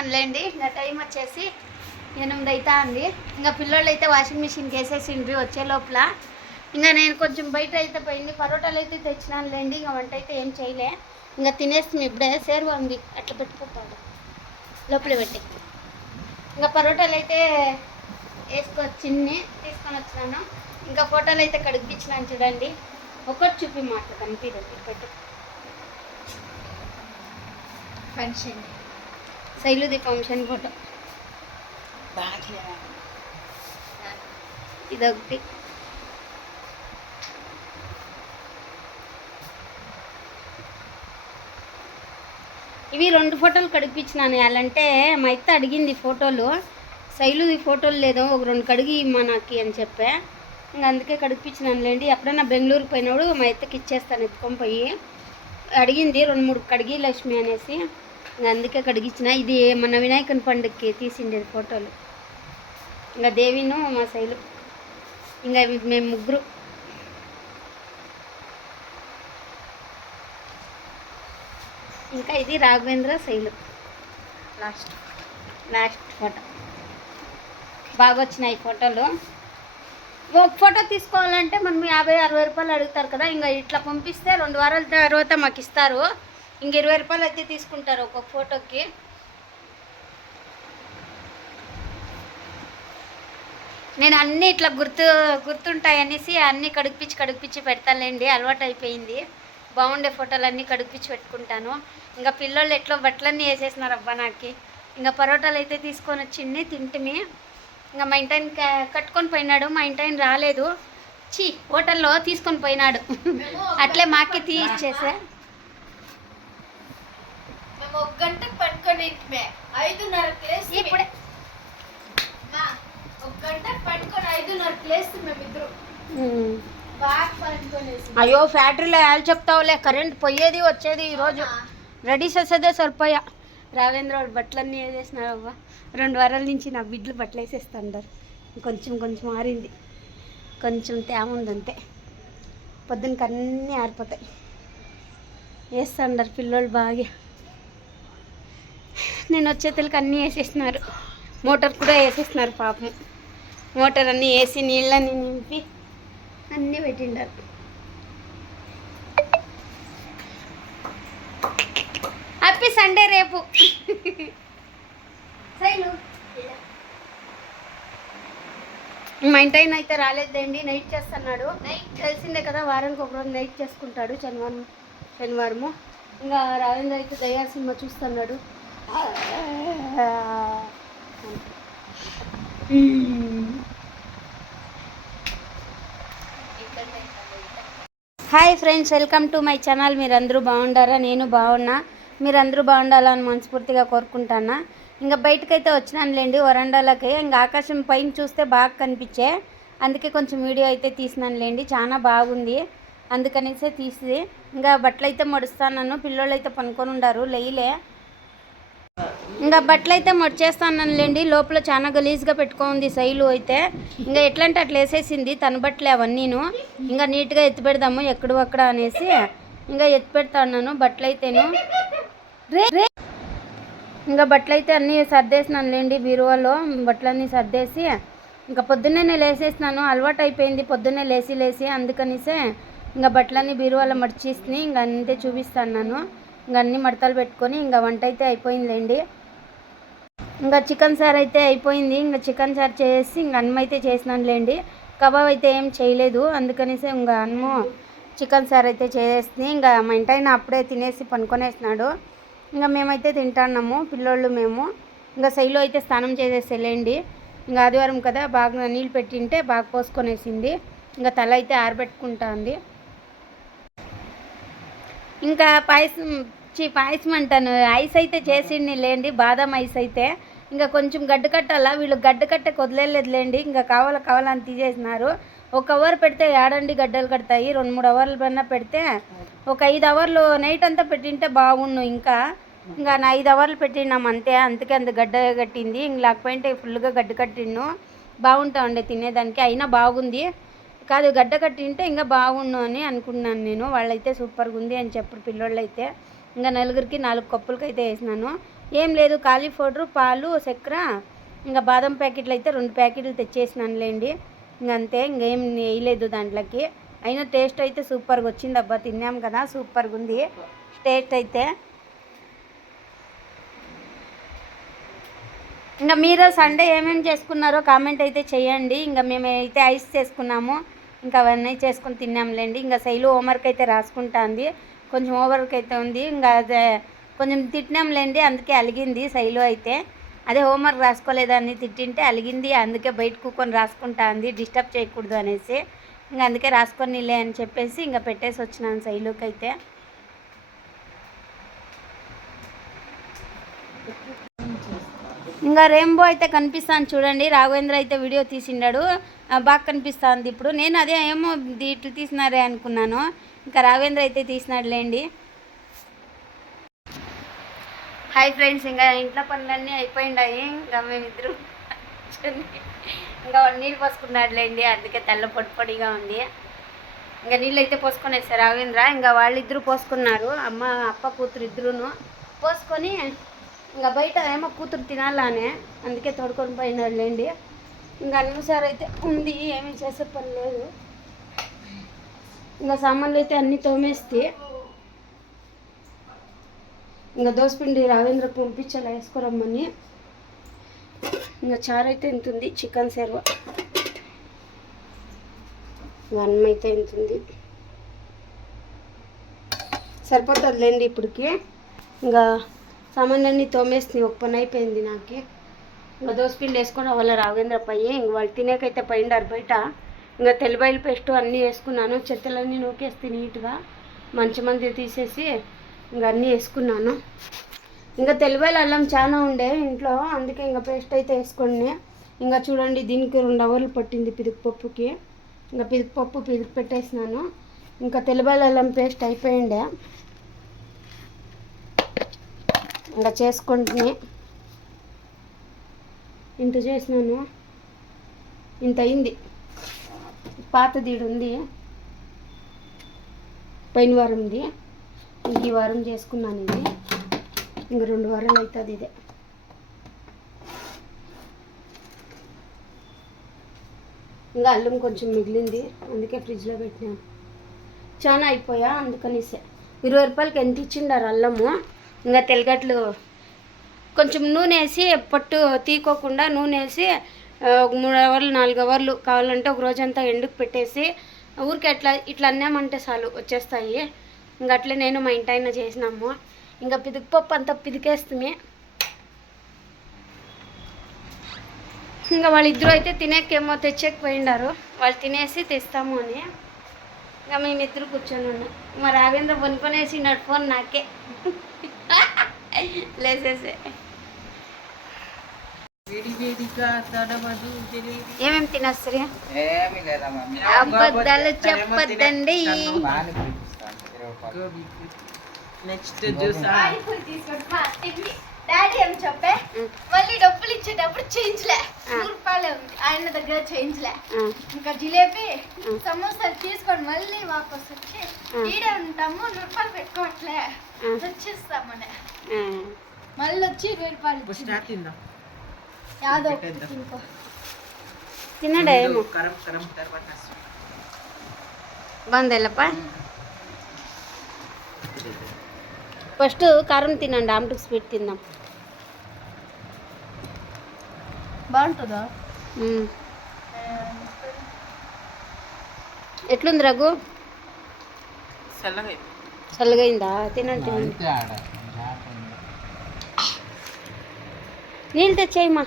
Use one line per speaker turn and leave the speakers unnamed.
వేసేసినాను లేండి ఇంకా టైం వచ్చేసి ఎనిమిది అవుతా ఉంది ఇంకా పిల్లోళ్ళు అయితే వాషింగ్ మిషన్కి వేసేసిండ్రి వచ్చే లోపల. ఇంకా నేను కొంచెం బయట అయితే పోయింది. పరోటాలు అయితే తెచ్చినాను లేండి ఇంకా వంట అయితే ఏం చేయలే. ఇంకా తినేస్తుంది ఇప్పుడే. సేరువా ఉంది. అట్లా పెట్టుకుంటాడు లోపల పెట్టి. ఇంకా పరోటాలు అయితే వేసుకొచ్చింది. తీసుకొని వచ్చినాను. ఇంకా ఫోటోలు అయితే కడిగిపించినాను చూడండి. ఒకటి చూపి మాట కనిపించదు పెట్టు
ఫంక్షన్
శైలుది ఫంక్షన్ ఫోటో. ఇదొకటి. ఇవి రెండు ఫోటోలు కడిపించినాను వాళ్ళంటే మా అత్త అడిగింది ఫోటోలు. శైలుది ఫోటోలు లేదు ఒక రెండు కడిగి ఇమ్మా నాకు అని చెప్పా. ఇంకా అందుకే కడిపించినాను లేండి. ఎప్పుడైనా బెంగళూరు పోయినప్పుడు మా అత్తకి ఇచ్చేస్తాను ఎత్తుకొని పోయి. అడిగింది రెండు మూడు కడిగి లక్ష్మి అనేసి. అందుకే కడిగించిన ఇది మన వినాయకుని పండుగకి తీసిండేది ఫోటోలు. ఇంకా దేవిను మా శైలు ఇంకా మేము ముగ్గురు. ఇంకా ఇది Raghavendra Sailu.
Last
last photo బాగా వచ్చినాయి ఫోటోలు. ఒక ఫోటో తీసుకోవాలంటే మనం యాభై అరవై రూపాయలు అడుగుతారు కదా. ఇంకా ఇట్లా పంపిస్తే రెండు వారాల తర్వాత మాకు ఇస్తారు ఇంక ఇరవై రూపాయలు అయితే తీసుకుంటారు ఒక్కొక్క ఫోటోకి. నేను అన్నీ ఇట్లా గుర్తు గుర్తుంటాయి అనేసి అన్నీ కడిపించి కడిపించి పెడతానులేండి. అలవాటు అయిపోయింది. బాగుండే ఫోటోలు అన్నీ కడిపించి పెట్టుకుంటాను. ఇంకా పిల్లోళ్ళు ఎట్లో బట్టలన్నీ వేసేసినారు అబ్బా నాకు. ఇంకా పరోటాలు అయితే తీసుకొని వచ్చింది తింటిమి. ఇంకా మా క- కట్టుకొని పోయినాడు. మా ఇంటాయన రాలేదు. చీ హోటల్లో తీసుకొని పోయినాడు. అట్లే మాకి తీ
ఒక గంట పట్టుకొని ఇంటిమే ఐదున్నర ప్లేస్
ఇప్పుడే.
ఒక గంట పట్టుకొని ఐదున్నర ప్లేస్ మేమిద్దరు. బాగా పట్టుకొనేసి
అయ్యో ఫ్యాక్టరీలో ఎలా చెప్తావులే కరెంట్ పోయేది వచ్చేది ఈరోజు రెడీ చేసేదే సరిపోయా. రావేంద్ర వాడు బట్టలన్నీ వేసేసినారు అవ్వ రెండు వారాల నుంచి నా బిడ్డలు బట్టలు వేసేస్తాండారు కొంచెం కొంచెం ఆరింది. కొంచెం తేమ ఉంది అంతే పొద్దునకి అన్నీ ఆరిపోతాయి. వేస్తాండారు పిల్లోళ్ళు బాగా. నేను వచ్చేతలకి అన్నీ వేసేసినారు మోటార్ కూడా వేసేసినారు పాపం. మోటార్ అన్నీ వేసి నీళ్ళని నింపి అన్నీ పెట్టిండారు. హ్యాపీ సండే రేపు. మా ఇంటైన అయితే రాలేదండి నైట్ చేస్తున్నాడు. నైట్? తెలిసిందే కదా వారానికి ఒక రోజు నైట్ చేసుకుంటాడు శనివారం శనివారము. ఇంకా రాజేంద్ర అయితే దయ్యాల సినిమా చూస్తున్నాడు. Hi friends welcome to my channel. మీరందరూ బాగుండారా? నేను బాగున్నా. మీరందరూ బాగుండాలని మనస్ఫూర్తిగా కోరుకుంటానా? ఇంకా బయటకైతే వచ్చినానులేండి వరండాలకి. ఇంకా ఆకాశం పైన చూస్తే బాగా కనిపించే. అందుకే కొంచెం వీడియో అయితే తీసినానులేండి చాలా బాగుంది. అందుకనేసే తీసి. ఇంకా బట్టలు అయితే మడుస్తాను పిల్లోళ్ళు అయితే పనుకొని ఉండారు లేలే ఇంకా బట్టలు అయితే మడిచేస్తానులేండి లోపల చాలా గలీజ్గా పెట్టుకుంది శైలు అయితే. ఇంకా ఎట్లా అంటే అట్లా వేసేసింది తన బట్టలే అవన్నీను. ఇంకా నీట్గా ఎత్తి పెడదాము ఎక్కడ అక్కడ అనేసి. ఇంకా ఎత్తి పెడతాను బట్టలు అయితేను రే. ఇంకా బట్టలు అయితే అన్నీ సర్దేసినానులేండి బీరువాలో బట్టలన్నీ సర్దేసి. ఇంకా పొద్దున్నే నేను లేసేసినాను అలవాటు అయిపోయింది పొద్దున్నే లేసి లేసి అందుకనిసే. ఇంకా బట్టలన్నీ బీరువాలో మడిచేసి ఇంకా అంతే చూపిస్తాను నేను ఇంకా అన్ని మడతలు పెట్టుకొని ఇంకా వంట అయితే అయిపోయిందిలేండి. ఇంకా చికెన్ సార్ అయితే అయిపోయింది. ఇంకా చికెన్ సార్ చేసి ఇంకా అన్నం అయితే చేసినానులేండి. కబాబ్ అయితే ఏం చేయలేదు. అందుకనేసి ఇంకా అన్నము చికెన్ సార్ అయితే చేసేసి ఇంకా మా ఇంటాయన అప్పుడే తినేసి పనుకొనేసినాడు. ఇంకా మేమైతే తింటాన్నాము పిల్లోళ్ళు మేము. ఇంకా శైలు అయితే స్నానం చేసేసి వెళ్ళండి ఇంకా ఆదివారం కదా బాగా నీళ్ళు పెట్టింటే బాగా పోసుకొనేసింది. ఇంకా తల అయితే ఆరబెట్టుకుంటా ఇంకా పాయసం చి పాయసం అంటాను. ఐస్ అయితే చేసిండి లేండి బాదం ఐస్ అయితే. ఇంకా కొంచెం గడ్డ కట్టాలా? వీళ్ళు గడ్డ కట్టే వదిలేదులేండి ఇంకా కావాలా కావాలని తీసేసినారు. ఒక అవర్ పెడితే ఏడండి గడ్డలు కడతాయి? రెండు మూడు అవర్ల పైన పెడితే ఒక ఐదు అవర్లు నైట్ అంతా పెట్టింటే బాగుండు ఇంకా. ఇంకా నా ఐదు అవర్లు పెట్టినాం అంతే. అందుకే అంత గడ్డ కట్టింది. ఇంక లేకపోయింటే ఫుల్గా గడ్డ కట్టిండు. బాగుంటా ఉండే తినేదానికి. అయినా బాగుంది. కాదు గడ్డ కట్టింటే ఇంకా బాగుండు అని అనుకున్నాను నేను. వాళ్ళైతే సూపర్గా ఉంది అని చెప్పారు పిల్లోళ్ళు అయితే ఇంకా నలుగురికి నాలుగు కప్పులకి అయితే వేసినాను. ఏం లేదు కాలీఫ్లవర్ పాలు చక్కెర ఇంకా బాదం ప్యాకెట్లు అయితే రెండు ప్యాకెట్లు తెచ్చేసినానులేండి. ఇంక అంతే ఇంకేం వేయలేదు దాంట్లోకి. అయినా టేస్ట్ అయితే సూపర్గా వచ్చింది అబ్బా తిన్నాం కదా సూపర్గా ఉంది. టేస్ట్ అయితే. ఇంకా మీరు సండే ఏమేమి చేసుకున్నారో కామెంట్ అయితే చేయండి. ఇంకా మేము అయితే ఐస్ చేసుకున్నాము ఇంకా అవన్నీ చేసుకుని తిన్నాంలేండి. ఇంకా శైలు హోంవర్క్ అయితే రాసుకుంటాంది. కొంచెం హోంవర్క్ అయితే ఉంది. ఇంకా అదే కొంచెం తిట్టినాంలేండి అందుకే అలిగింది శైలు అయితే. అదే హోంవర్క్ రాసుకోలేదని తిట్టింటే అలిగింది అందుకే బయట కూకొని రాసుకుంటా అంది డిస్టర్బ్ చేయకూడదు అనేసి. ఇంకా అందుకే రాసుకొని లే అని చెప్పేసి ఇంకా పెట్టేసి వచ్చినాను శైలుకి అయితే. ఇంకా రెయిన్బో అయితే కనిపిస్తాను చూడండి రాఘవేంద్ర అయితే వీడియో తీసిండాడు. బాగా కనిపిస్తుంది ఇప్పుడు. నేను అదే ఏమో ఇట్లు తీసినారే అనుకున్నాను. ఇంకా రాఘవేంద్ర అయితే తీసినాడులేండి. హాయ్ ఫ్రెండ్స్ ఇంకా ఇంట్లో పనులన్నీ అయిపోయిండాయి. ఇంకా మేమిద్దరు ఇంకా నీళ్ళు పోసుకున్నాడులేండి అందుకే తెల్ల పొడి పొడిగా ఉంది. ఇంకా నీళ్ళు అయితే పోసుకొనేసారు రాఘవేంద్ర. ఇంకా వాళ్ళిద్దరూ పోసుకున్నారు. అమ్మ అప్ప కూతురు ఇద్దరును పోసుకొని ఇంకా బయట ఏమో కూతురు తినాలనే అందుకే తోడుకొని పోయినాడులేండి. ఇంకా అన్నసారి అయితే ఉంది ఏమీ చేసే పని లేదు. ఇంకా సామాన్లు అయితే అన్నీ తోమేస్తే ఇంకా దోసపిండి రావేంద్ర పంపించాలి? వేసుకోరమ్మని. ఇంకా చారు అయితే ఎంత ఉంది? చికెన్ సెర్వ. అన్నం అయితే ఎంత ఉంది? సరిపోతుందిలేండి ఇప్పటికి. ఇంకా సామాన్లన్నీ తోమేస్తుంది ఒక పని అయిపోయింది నాకు. ఇంకా దోసపిండి వేసుకోవడం వల్ల రాఘేంద్ర పయ్యి. ఇంక వాళ్ళు తినేకైతే పైండారు బయట. ఇంకా తెల్లబాయలు పేస్ట్ అన్నీ వేసుకున్నాను. చెత్తలన్నీ నూకేస్తే నీట్గా. మంచి మంది తీసేసి ఇంకా అన్నీ వేసుకున్నాను. ఇంకా తెల్లబాయలు అల్లం చాలా ఉండే ఇంట్లో అందుకే ఇంకా పేస్ట్ అయితే వేసుకోండి ఇంకా చూడండి దీనికి రెండు అవర్లు పట్టింది పిదుగుపప్పుకి ఇంకా పిదుగుపప్పు పిదుగు పెట్టేసినాను. ఇంకా తెల్లబాయలు అల్లం పేస్ట్ అయిపోయిండే. ఇంకా చేసుకుంటుని ఇంత చేసినాను. ఇంత అయింది. పాత దీడు ఉంది. పైన వారంది ఇంక ఈ వారం చేసుకున్నాను ఇది. ఇంక రెండు వారాలు అవుతుంది ఇదే. ఇంకా అల్లం కొంచెం మిగిలింది. అందుకే ఫ్రిడ్జ్లో పెట్టినాను చాలా అయిపోయా? అందుకనిసే. ఇరవై రూపాయలకి ఎంత ఇచ్చిండారు అల్లము? ఇంకా తెల్లగట్లు కొంచెం నూనె వేసి పట్టు తీకోకుండా నూనె వేసి ఒక మూడు అవర్లు నాలుగు అవర్లు కావాలంటే ఒక రోజంతా ఎండుకు పెట్టేసి ఊరికి అట్లా ఇట్లా అన్నామంటే చాలు వచ్చేస్తాయి. ఇంకా అట్లే నేను మా ఇంటి ఆయన చేసినాము. ఇంకా పిదుగుపప్పు అంతా పిదికేస్తుంది. ఇంకా వాళ్ళిద్దరూ అయితే తినేకేమో తెచ్చేకపోయిండారు. వాళ్ళు తినేసి తెస్తాము అని. ఇంకా మేమిద్దరు కూర్చొని ఉన్నాం మా రాఘవేంద్ర పనుకొనేసి నడు ఫోన్ నాకే. లేసేసే. ఏమేమి తినేస్తారు? అబద్ధాలు చెప్పొద్దండి.
నెక్స్ట్ జ్యూస్
పానీపూరి డాడీ ఏం చెప్పే? మళ్ళీ డబ్బులు ఇచ్చేటప్పుడు చేయించలే నూరు రూపాయలే ఉంది ఆయన దగ్గర చేయించలే ఇంకా జిలేబీ సమోసాలు తీసుకొని మళ్ళీ వాపస్ వచ్చి ఈడే ఉంటాము నూరు రూపాయలు పెట్టుకోవట్లే. వచ్చేస్తామనే మళ్ళీ వచ్చి ఇరవై రూపాయలు యాదో.
తిన్నాడా ఏమో
కరం కరం తర్వాత
బాగుందిలప్ప ఫస్ట్ కారం తినండి ఆమ్టుకు స్వీట్ తిందాం.
బాగుంటుందా.
ఎట్లుంది రఘు?
చల్లగా అయిపోయింది.
చల్లగా అయిందా తినండి నీళ్ళు తెచ్చేయమ్మా